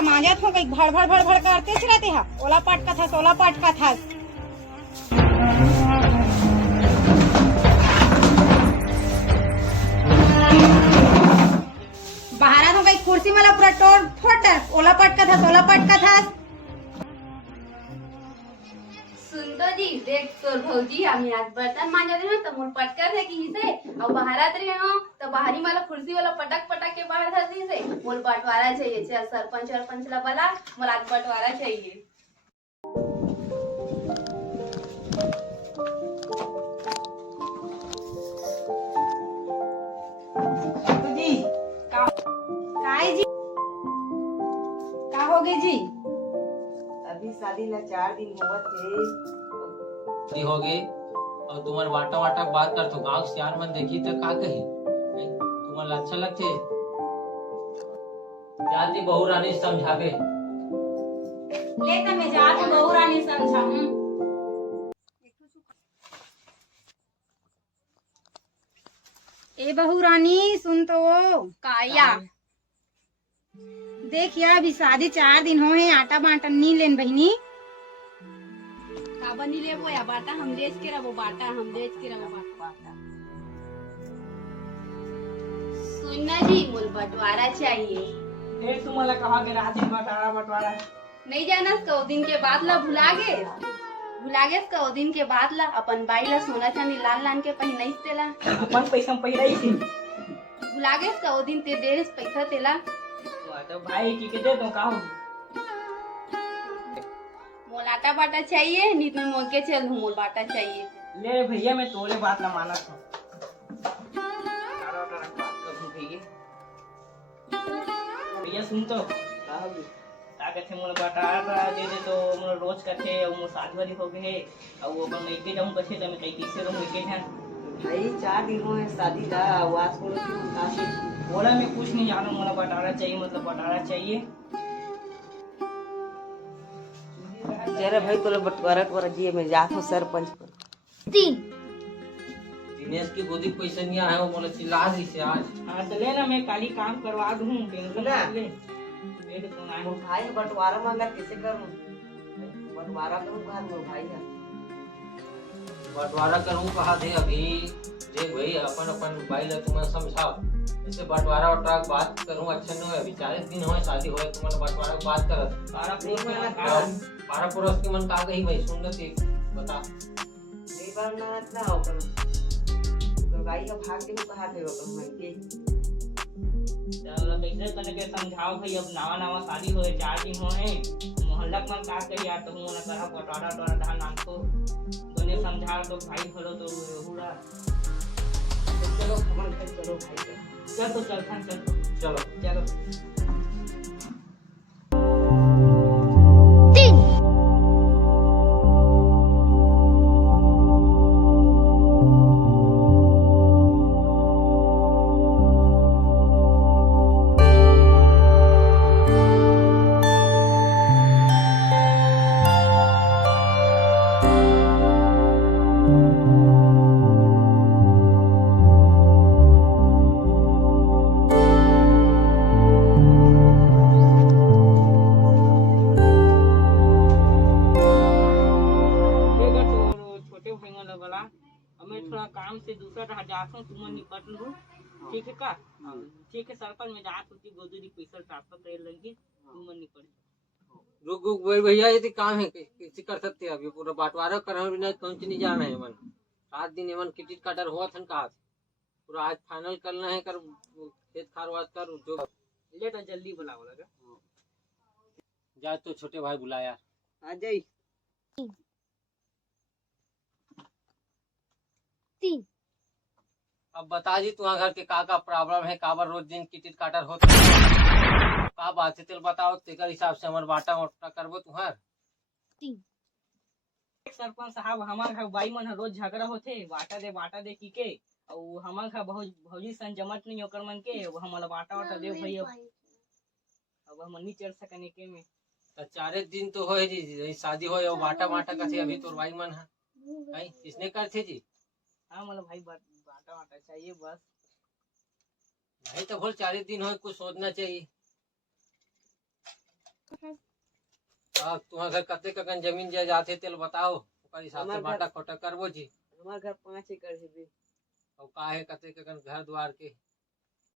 क्या मांजत हो, कहीं भड़ भड़ भड़ भड़ करते रहते हा। ओला पाट का था, सोला पाट का था। बाहर तो कहीं कुर्सी मला पूरा तोड़ फोड़ डाल। ओला पाट का था, सोला पाट का था। सुन तो जी, देख तोर भौजी हमें आज बर्तन मांजत रहे तो मोर पटकर है कि से और बाहरत रहे हो तो बाहरी वाला कुर्सी वाला पटक पटक के बाहर धरती से मोर बंटवारा चाहिए। चल सरपंच सरपंच ला बुला, मोर आज बंटवारा चाहिए। जी का है जी? का हो गए जी? अभी शादी ला 4 दिन होवत थे। हो गई और तुम्हार वाटा वाटा बात कर तो गांव सियार मन देखी तो का कही तुम्हारा अच्छा लगते जाती बहू रानी समझावे ले तो मैं जात बहू रानी समझाऊं। ए बहू रानी सुन तो काया देखिए अभी शादी 4 दिन हो है, आटा बाटा नहीं लेन बहनी। का बनी ले वो या बाटा हम देश के रहो, बाटा हम देश के रहो, बाटा सुनना जी, मोर बंटवारा चाहिए। फिर तुम्हाला कहा के रात दिन बटारा बटवारा नहीं जाना कौ दिन के बाद ला भुला गे कौ दिन के बाद ला अपन बाई ला सोना चांदी लान लान के पहिनाइस तेला अपन पैसा में पहिराई थी। भुला गे कौ दिन ते देर पैसा तेला तो भाई की के दे तो का हो मोल आटा बाटा चाहिए, नीत में मोल के चल मोल बाटा चाहिए। ले भैया मैं तोले बात ना माना था। तारा तारा बात कर भैया। भैया सुन तो का हो ताकत है मोल बटारा दे दे तो मोल रोज कथे और मोल साथ वाली हो गए और वो अपन मैं के जाऊं कथे तो मैं कई कैसे रहूं के ध्यान भाई 4 दिन हो है शादी दा आवाज को काशी बोला मैं कुछ नहीं जानू, मोला बटारा चाहिए, मतलब बटारा चाहिए। तेरे भाई तो बटवारा टवारा जी में जात हो सरपंच पर 3 दिनेश की गोदी पैसा नहीं आया वो बोले चिल्ला दी से आज। हाँ तो ले ना मैं काली काम करवा दूँ टेंशन ना। ले एक तो ना मोर भाई बटवारा मांगा कैसे करूं? बटवारा करूं कहा मोर भाई है। बंटवारा करूँ कहा थे अभी देख भाई अपन अपन भाई ला तुम्हें समझाओ ऐसे बंटवारा वटवारा बात करूँ अच्छा नहीं है। अभी 40 दिन हो शादी हो तुम्हारे बंटवारा की बात करत सारा पुरुष में ना और काम 12 पुरुष के मन का कही भाई सुन ले बता नहीं बार ना इतना हो करूं तो भाई का भाग के कहा थे वो मन के चलो कैसे करके समझाओ भाई, अब नवा नवा शादी हो 4 दिन हो है मोहल्ला मन का कही यार तो मोना करा बटारा टोरा धान नाम को दोने समझाओ तो भाई भरो तो हुड़ा चलो खमन कर चलो भाई के चल तो चल खान चल चलो चलो छोटे भाई वाला वाला हमें थोड़ा काम से दूसरा रहा जासूं तुम निपट लूं ठीक है का ठीक है सरपंच में जात होती गोदरी पैसा ट्रांसफर कर लेंगे तुम निपट रुक रुक भाई भैया यदि काम है कैसे कर सकते हैं अभी पूरा बंटवारा करने बिना कौन नहीं जाना है मन 7 दिन एमन टिकट काटर हुआ था कहा पूरा आज फाइनल करना है कर खेत खारवाद कर जो ले तो जल्दी बुलाओ लगा जा तो छोटे भाई बुला यार आ जाई 3 अब बता जी तुम्हारे घर के का प्रॉब्लम है काबर रोज दिन टिकट काटर होता का बात है तेल बताओ तेकर हिसाब से हमार बाटा वाटा करबो तुहार। सरपंच साहब हमार घर बाई मन रोज झगड़ा होते बाटा दे की के और हमार घर बहुत भौजी सन जमत नहीं ओकर मन के हमला बाटा वाटा दे भाई अब हम नहीं चढ़ सकने के में तो 4 दिन तो होए जी शादी होए और बाटा बाटा का अभी तो भाई मन है भाई किसने करते जी। हाँ मतलब भाई बाटा वाटा चाहिए बस नहीं तो बोल 4 दिन हो कुछ सोचना चाहिए। अब तुम्हारे घर कते ककन जमीन जायदाद है तेल बताओ ओकर हिसाब से हमार बाटा खोटा करबो जी। हमार घर 5 एकड़ है बे। और का है कते ककन घर द्वार के